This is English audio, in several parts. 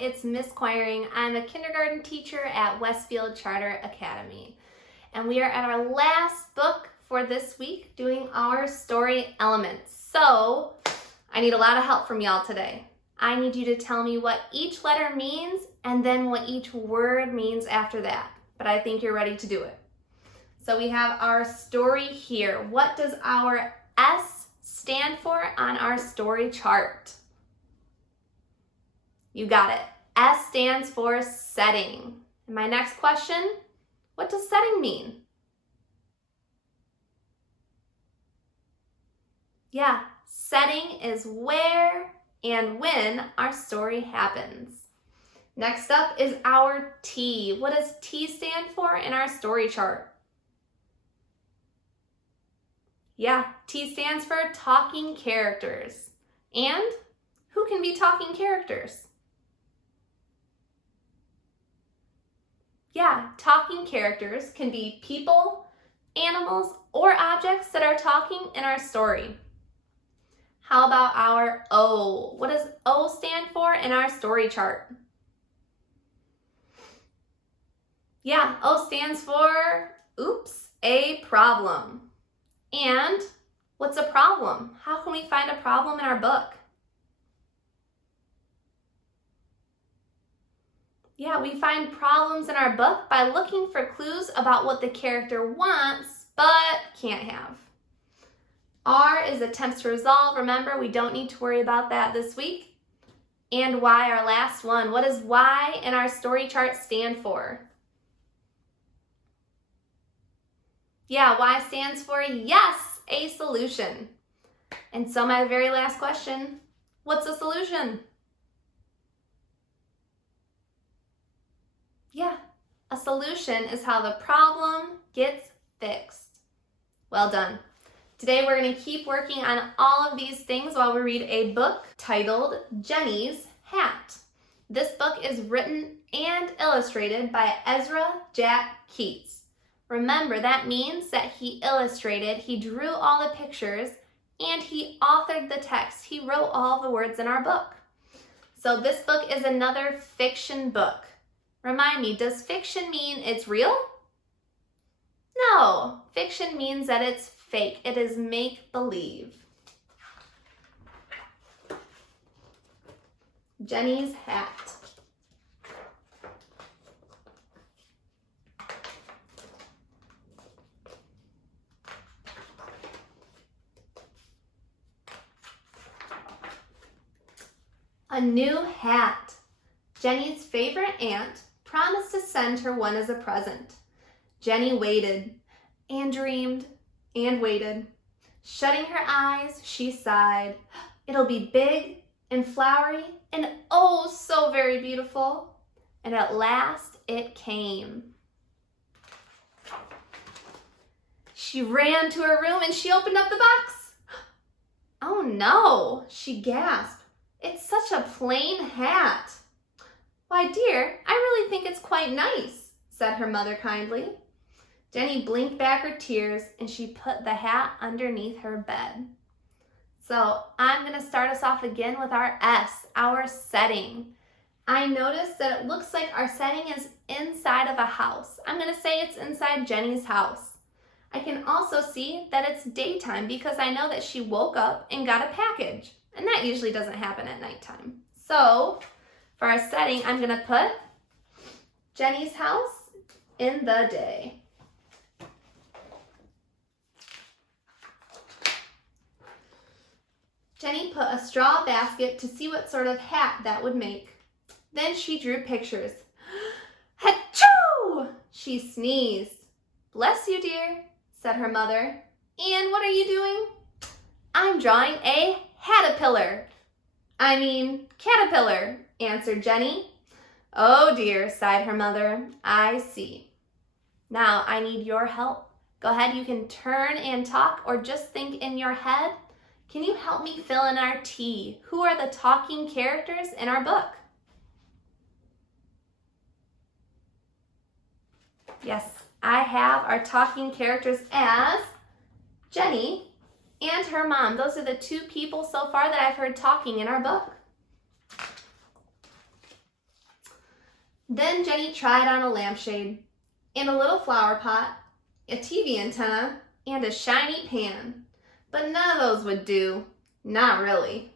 it's Miss Quiring. I'm a kindergarten teacher at Westfield Charter Academy. And we are at our last book for this week doing our story elements. So I need a lot of help from y'all today. I need you to tell me what each letter means and then what each word means after that. But I think you're ready to do it. So we have our story here. What does our S stand for on our story chart? You got it. S stands for setting. And my next question, what does setting mean? Yeah, setting is where and when our story happens. Next up is our T. What does T stand for in our story chart? Yeah, T stands for talking characters. And who can be talking characters? Yeah, talking characters can be people, animals, or objects that are talking in our story. How about our O? What does O stand for in our story chart? Yeah, O stands for, oops, a problem. And what's a problem? How can we find a problem in our book? Yeah, we find problems in our book by looking for clues about what the character wants but can't have. R is attempts to resolve. Remember, we don't need to worry about that this week. And Y, our last one. What does Y in our story chart stand for? Yeah, Y stands for yes, a solution. And so my very last question, what's a solution? Yeah, a solution is how the problem gets fixed. Well done. Today we're going to keep working on all of these things while we read a book titled Jennie's Hat. This book is written and illustrated by Ezra Keats. Remember, that means that he illustrated, he drew all the pictures, and he authored the text. He wrote all the words in our book. So this book is another fiction book. Remind me, does fiction mean it's real? No, fiction means that it's fake. It is make-believe. Jennie's hat. A new hat. Jennie's favorite aunt promised to send her one as a present. Jennie waited and dreamed and waited. Shutting her eyes, she sighed. It'll be big and flowery and oh so very beautiful. And at last it came. She ran to her room and she opened up the box. Oh no, she gasped. It's such a plain hat. Why, dear, I really think it's quite nice, said her mother kindly. Jennie blinked back her tears and she put the hat underneath her bed. So I'm going to start us off again with our S, our setting. I noticed that it looks like our setting is inside of a house. I'm going to say it's inside Jennie's house. I can also see that it's daytime because I know that she woke up and got a package. And that usually doesn't happen at nighttime. So for our setting, I'm going to put Jennie's house in the day. Jennie put a straw basket to see what sort of hat that would make. Then she drew pictures. Achoo! She sneezed. Bless you, dear, said her mother. And what are you doing? I'm drawing a caterpillar, answered Jennie. Oh dear, sighed her mother. I see. Now I need your help. Go ahead, you can turn and talk or just think in your head. Can you help me fill in our T? Who are the talking characters in our book? Yes, I have our talking characters as Jennie and her mom. Those are the two people so far that I've heard talking in our book. Then Jennie tried on a lampshade, and a little flower pot, a TV antenna, and a shiny pan. But none of those would do. Not really.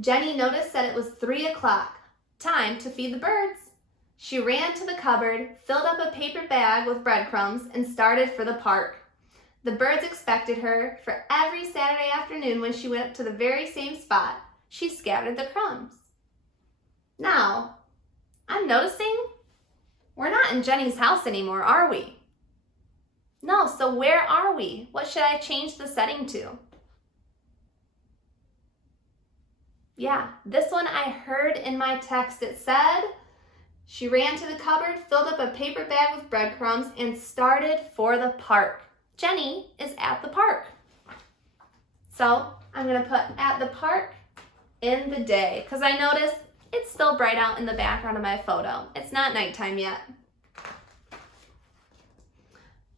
Jennie noticed that it was 3 o'clock, time to feed the birds. She ran to the cupboard, filled up a paper bag with breadcrumbs, and started for the park. The birds expected her, for every Saturday afternoon when she went to the very same spot, she scattered the crumbs. Now, I'm noticing we're not in Jennie's house anymore, are we? No, so where are we? What should I change the setting to? Yeah, this one I heard in my text. It said, she ran to the cupboard, filled up a paper bag with breadcrumbs, and started for the park. Jennie is at the park. So I'm going to put at the park in the day because I noticed it's still bright out in the background of my photo. It's not nighttime yet.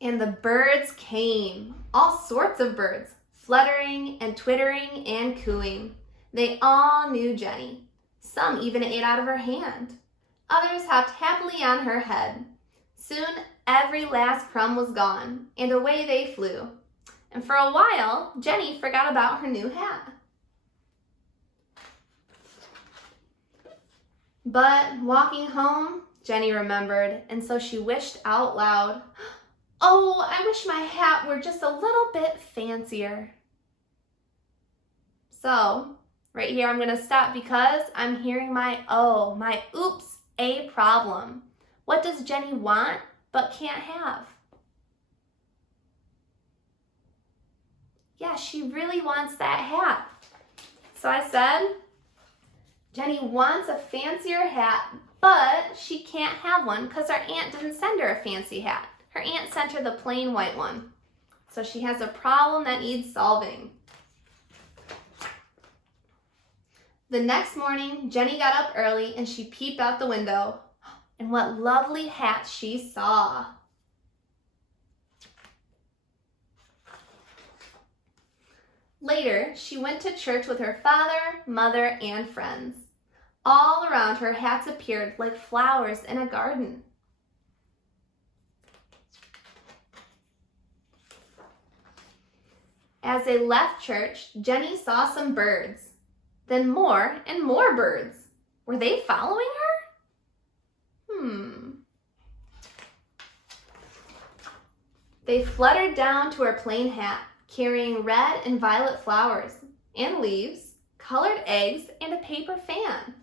And the birds came, all sorts of birds, fluttering and twittering and cooing. They all knew Jennie. Some even ate out of her hand. Others hopped happily on her head. Soon every last crumb was gone, and away they flew. And for a while, Jennie forgot about her new hat. But walking home, Jennie remembered, and so she wished out loud, "Oh, I wish my hat were just a little bit fancier." So, right here I'm going to stop because I'm hearing my oops, a problem. What does Jennie want but can't have? Yeah, she really wants that hat. So I said, Jennie wants a fancier hat, but she can't have one because her aunt didn't send her a fancy hat. Her aunt sent her the plain white one. So she has a problem that needs solving. The next morning, Jennie got up early and she peeped out the window. And what lovely hats she saw. Later, she went to church with her father, mother, and friends. All around her, hats appeared like flowers in a garden. As they left church, Jennie saw some birds. Then more and more birds. Were they following her? They fluttered down to her plain hat, carrying red and violet flowers, and leaves, colored eggs, and a paper fan.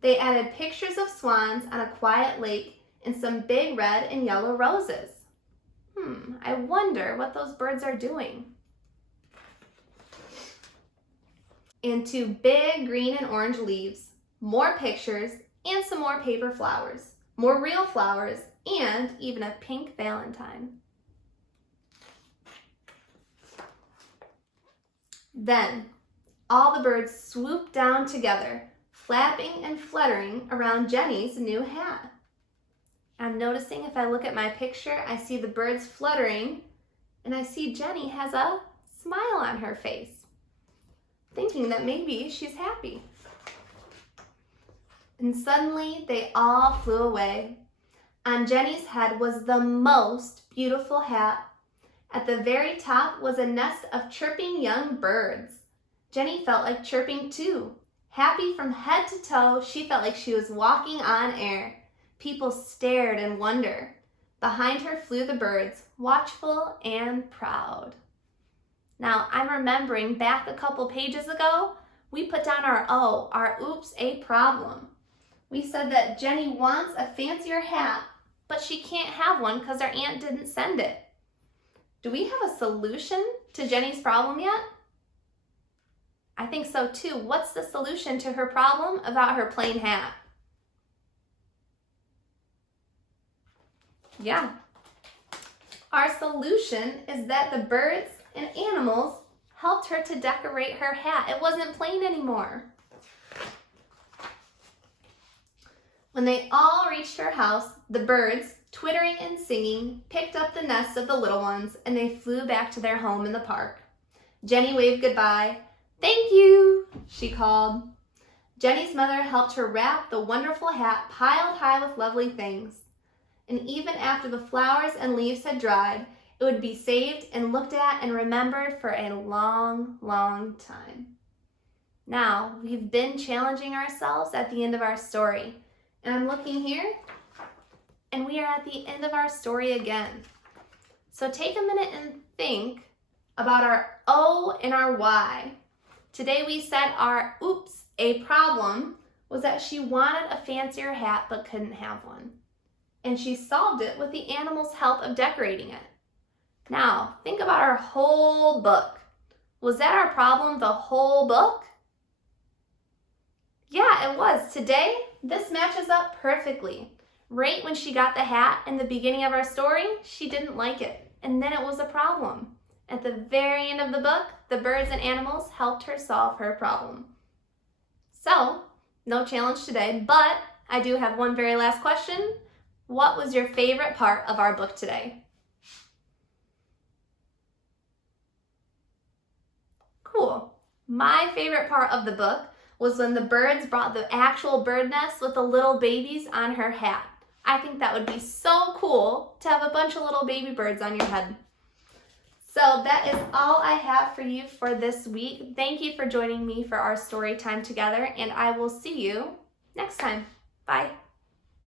They added pictures of swans on a quiet lake and some big red and yellow roses. I wonder what those birds are doing. And 2 big green and orange leaves, more pictures, and some more paper flowers, more real flowers, and even a pink valentine. Then, all the birds swooped down together, flapping and fluttering around Jennie's new hat. I'm noticing if I look at my picture, I see the birds fluttering, and I see Jennie has a smile on her face, thinking that maybe she's happy. And suddenly, they all flew away. On Jennie's head was the most beautiful hat. At the very top was a nest of chirping young birds. Jennie felt like chirping too. Happy from head to toe, she felt like she was walking on air. People stared in wonder. Behind her flew the birds, watchful and proud. Now, I'm remembering back a couple pages ago, we put down our oops, a problem. We said that Jennie wants a fancier hat, but she can't have one because her aunt didn't send it. Do we have a solution to Jennie's problem yet? I think so too. What's the solution to her problem about her plain hat? Yeah. Our solution is that the birds and animals helped her to decorate her hat. It wasn't plain anymore. When they all reached her house, the birds, twittering and singing, picked up the nests of the little ones, and they flew back to their home in the park. Jennie waved goodbye. "Thank you," she called. Jennie's mother helped her wrap the wonderful hat piled high with lovely things. And even after the flowers and leaves had dried, it would be saved and looked at and remembered for a long, long time. Now, we've been challenging ourselves at the end of our story. And I'm looking here, and we are at the end of our story again. So take a minute and think about our O and our Y. Today we said our oops, a problem was that she wanted a fancier hat but couldn't have one. And she solved it with the animal's help of decorating it. Now, think about our whole book. Was that our problem, the whole book? Yeah, it was. Today, this matches up perfectly. Right when she got the hat in the beginning of our story, she didn't like it, and then it was a problem. At the very end of the book, the birds and animals helped her solve her problem. So, no challenge today, but I do have one very last question. What was your favorite part of our book today? Cool. My favorite part of the book was when the birds brought the actual bird nest with the little babies on her hat. I think that would be so cool to have a bunch of little baby birds on your head. So that is all I have for you for this week. Thank you for joining me for our story time together, and I will see you next time. Bye.